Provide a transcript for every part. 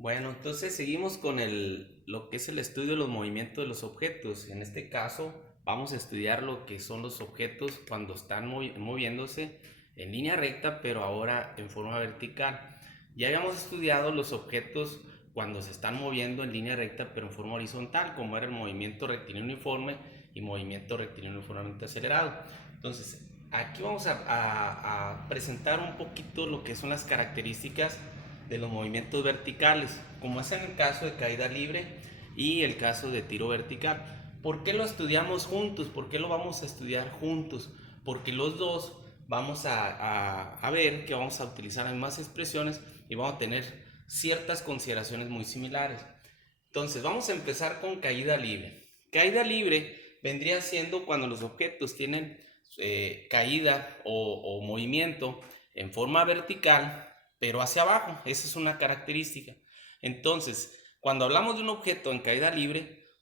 Bueno, entonces seguimos con lo que es el estudio de los movimientos de los objetos. En este caso, vamos a estudiar lo que son los objetos cuando están moviéndose en línea recta, pero ahora en forma vertical. Ya habíamos estudiado los objetos cuando se están moviendo en línea recta, pero en forma horizontal, como era el movimiento rectilíneo uniforme y movimiento rectilíneo uniformemente acelerado. Entonces, aquí vamos a presentar un poquito lo que son las características de los movimientos verticales, como es en el caso de caída libre y el caso de tiro vertical. ¿Por qué lo estudiamos juntos? ¿Por qué lo vamos a estudiar juntos? Porque los dos vamos a ver que vamos a utilizar las mismas expresiones y vamos a tener ciertas consideraciones muy similares. Entonces vamos a empezar con caída libre. Caída libre vendría siendo cuando los objetos tienen caída o movimiento en forma vertical, pero hacia abajo. Esa es una característica. Entonces, cuando hablamos de un objeto en caída libre,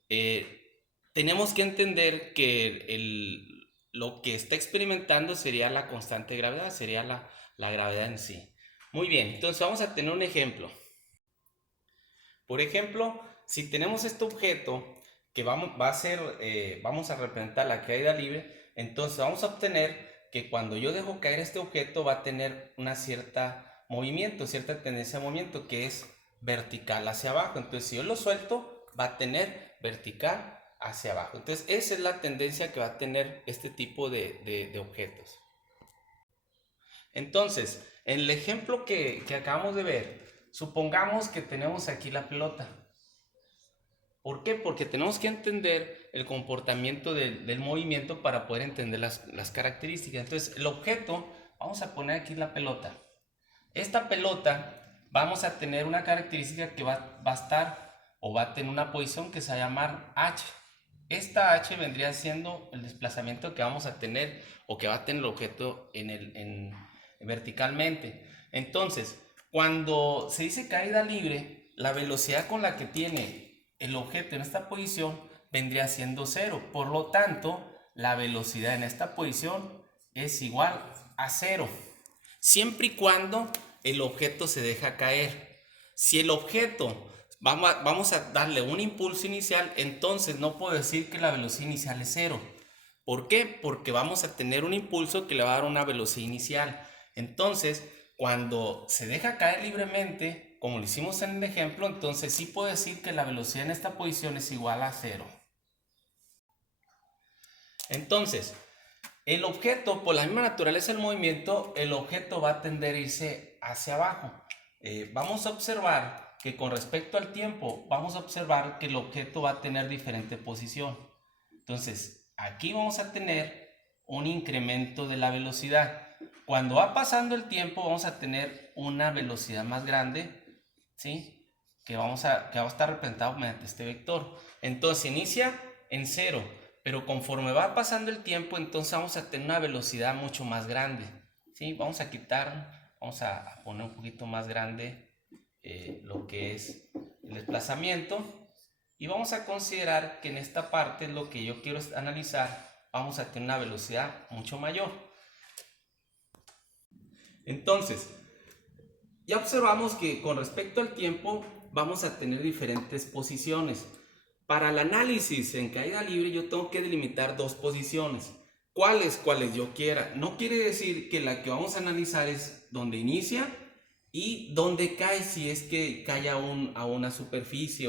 tenemos que entender que lo que está experimentando sería la constante de gravedad, sería la gravedad en sí. Muy bien, entonces vamos a tener un ejemplo. Por ejemplo, si tenemos este objeto que vamos a representar la caída libre, entonces vamos a obtener que cuando yo dejo caer este objeto va a tener una cierta movimiento, cierta tendencia de movimiento que es vertical hacia abajo. Entonces si yo lo suelto va a tener vertical hacia abajo. Entonces esa es la tendencia que va a tener este tipo de objetos. Entonces, en el ejemplo que acabamos de ver, supongamos que tenemos aquí la pelota. ¿Por qué? Porque tenemos que entender el comportamiento del movimiento para poder entender las características. Entonces, el objeto, vamos a poner aquí la pelota. Esta pelota vamos a tener una característica que va a estar o va a tener una posición que se va a llamar H. Esta H vendría siendo el desplazamiento que vamos a tener o que va a tener el objeto verticalmente. Entonces, cuando se dice caída libre, la velocidad con la que tiene el objeto en esta posición vendría siendo cero. Por lo tanto, la velocidad en esta posición es igual a cero, siempre y cuando el objeto se deja caer. Si el objeto vamos a darle un impulso inicial, entonces no puedo decir que la velocidad inicial es cero. ¿Por qué? Porque vamos a tener un impulso que le va a dar una velocidad inicial. Entonces, cuando se deja caer libremente, como lo hicimos en el ejemplo, entonces sí puedo decir que la velocidad en esta posición es igual a cero. Entonces, el objeto, por la misma naturaleza del movimiento, el objeto va a tender a irse hacia abajo. Vamos a observar que con respecto al tiempo, vamos a observar que el objeto va a tener diferente posición. Entonces, aquí vamos a tener un incremento de la velocidad. Cuando va pasando el tiempo, vamos a tener una velocidad más grande, ¿sí? Que va a estar representado mediante este vector. Entonces, inicia en cero, pero conforme va pasando el tiempo, entonces vamos a tener una velocidad mucho más grande, ¿sí? Vamos a poner un poquito más grande lo que es el desplazamiento, y vamos a considerar que en esta parte lo que yo quiero analizar, vamos a tener una velocidad mucho mayor. Entonces, ya observamos que con respecto al tiempo vamos a tener diferentes posiciones. Para el análisis en caída libre yo tengo que delimitar dos posiciones. ¿Cuáles yo quiera? No quiere decir que la que vamos a analizar es donde inicia y donde cae, si es que cae a una superficie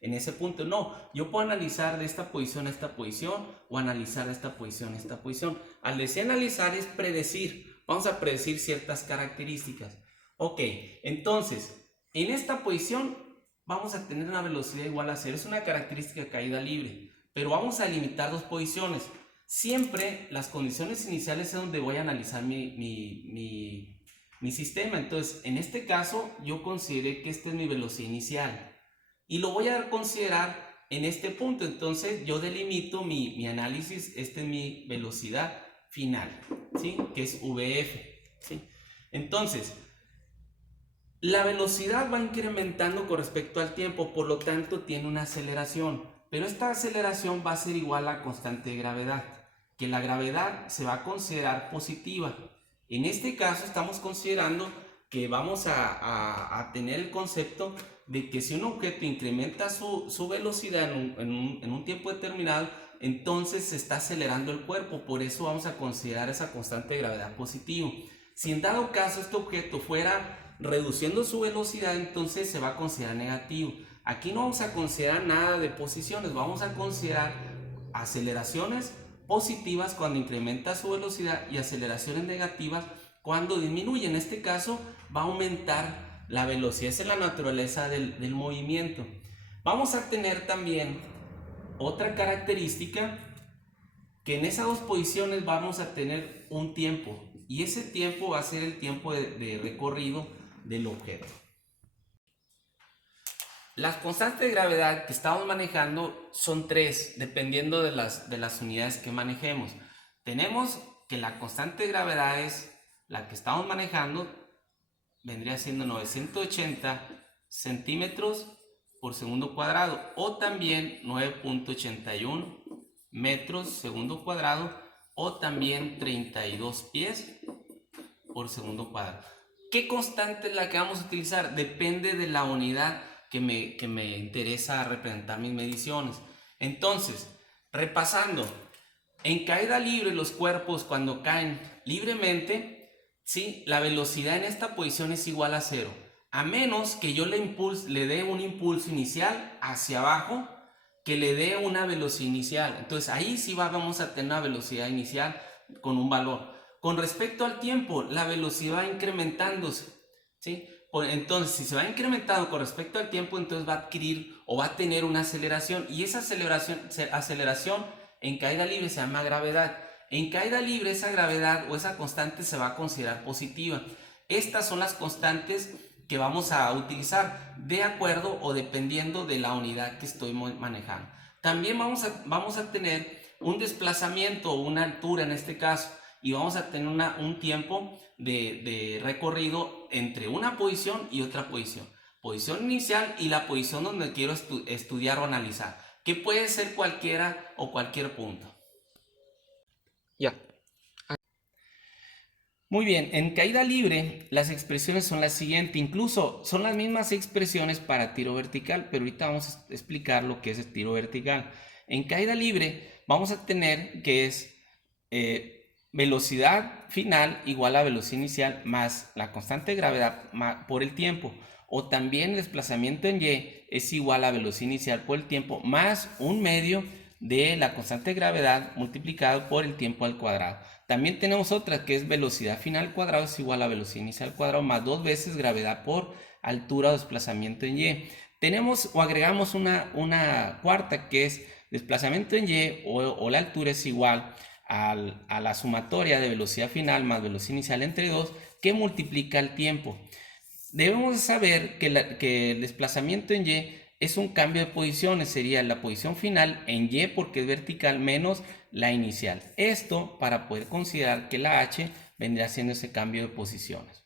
en ese punto. No, yo puedo analizar de esta posición a esta posición o analizar de esta posición a esta posición. Al decir analizar es predecir. Vamos a predecir ciertas características. Ok, entonces, en esta posición vamos a tener una velocidad igual a cero. Es una característica de caída libre, pero vamos a limitar dos posiciones. Siempre las condiciones iniciales es donde voy a analizar mi sistema. Entonces, en este caso, yo consideré que esta es mi velocidad inicial y lo voy a considerar en este punto. Entonces, yo delimito mi análisis. Esta es mi velocidad final, ¿sí? Que es VF, ¿sí? Entonces, la velocidad va incrementando con respecto al tiempo, por lo tanto tiene una aceleración, pero esta aceleración va a ser igual a la constante de gravedad, que la gravedad se va a considerar positiva. En este caso estamos considerando que vamos a tener el concepto de que si un objeto incrementa su velocidad en un tiempo determinado, entonces se está acelerando el cuerpo. Por eso vamos a considerar esa constante de gravedad positivo. Si en dado caso este objeto fuera reduciendo su velocidad, entonces se va a considerar negativo. Aquí no vamos a considerar nada de posiciones, vamos a considerar aceleraciones positivas cuando incrementa su velocidad y aceleraciones negativas cuando disminuye. En este caso va a aumentar la velocidad, esa es la naturaleza del movimiento. Vamos a tener también otra característica, que en esas dos posiciones vamos a tener un tiempo, y ese tiempo va a ser el tiempo de recorrido del objeto. Las constantes de gravedad que estamos manejando son tres, dependiendo de las unidades que manejemos. Tenemos que la constante de gravedad es la que estamos manejando, vendría siendo 980 centímetros por segundo cuadrado, o también 9.81 metros segundo cuadrado, o también 32 pies por segundo cuadrado. ¿Qué constante es la que vamos a utilizar? Depende de la unidad que me interesa representar mis mediciones. Entonces, repasando, en caída libre los cuerpos cuando caen libremente, ¿sí? La velocidad en esta posición es igual a 0, a menos que yo le dé un impulso inicial hacia abajo que le dé una velocidad inicial. Entonces ahí sí vamos a tener una velocidad inicial con un valor. Con respecto al tiempo, la velocidad va incrementándose, ¿sí? Entonces, si se va incrementando con respecto al tiempo, entonces va a adquirir o va a tener una aceleración, y esa aceleración en caída libre se llama gravedad. En caída libre esa gravedad o esa constante se va a considerar positiva. Estas son las constantes que vamos a utilizar de acuerdo o dependiendo de la unidad que estoy manejando. También vamos a tener un desplazamiento o una altura en este caso, y vamos a tener un tiempo de recorrido entre una posición y otra posición. Posición inicial y la posición donde quiero estudiar o analizar, que puede ser cualquiera o cualquier punto. Ya. Muy bien, en caída libre las expresiones son las siguientes, incluso son las mismas expresiones para tiro vertical, pero ahorita vamos a explicar lo que es el tiro vertical. En caída libre vamos a tener que es velocidad final igual a velocidad inicial más la constante de gravedad por el tiempo, o también el desplazamiento en y es igual a velocidad inicial por el tiempo más un medio de la constante de gravedad multiplicado por el tiempo al cuadrado. También tenemos otra que es velocidad final al cuadrado es igual a velocidad inicial al cuadrado más 2 veces gravedad por altura o desplazamiento en y. Tenemos o agregamos una cuarta que es desplazamiento en y o la altura es igual a la sumatoria de velocidad final más velocidad inicial entre 2 que multiplica el tiempo. Debemos saber que el desplazamiento en y es un cambio de posiciones, sería la posición final en y porque es vertical menos la inicial. Esto para poder considerar que la h vendría siendo ese cambio de posiciones.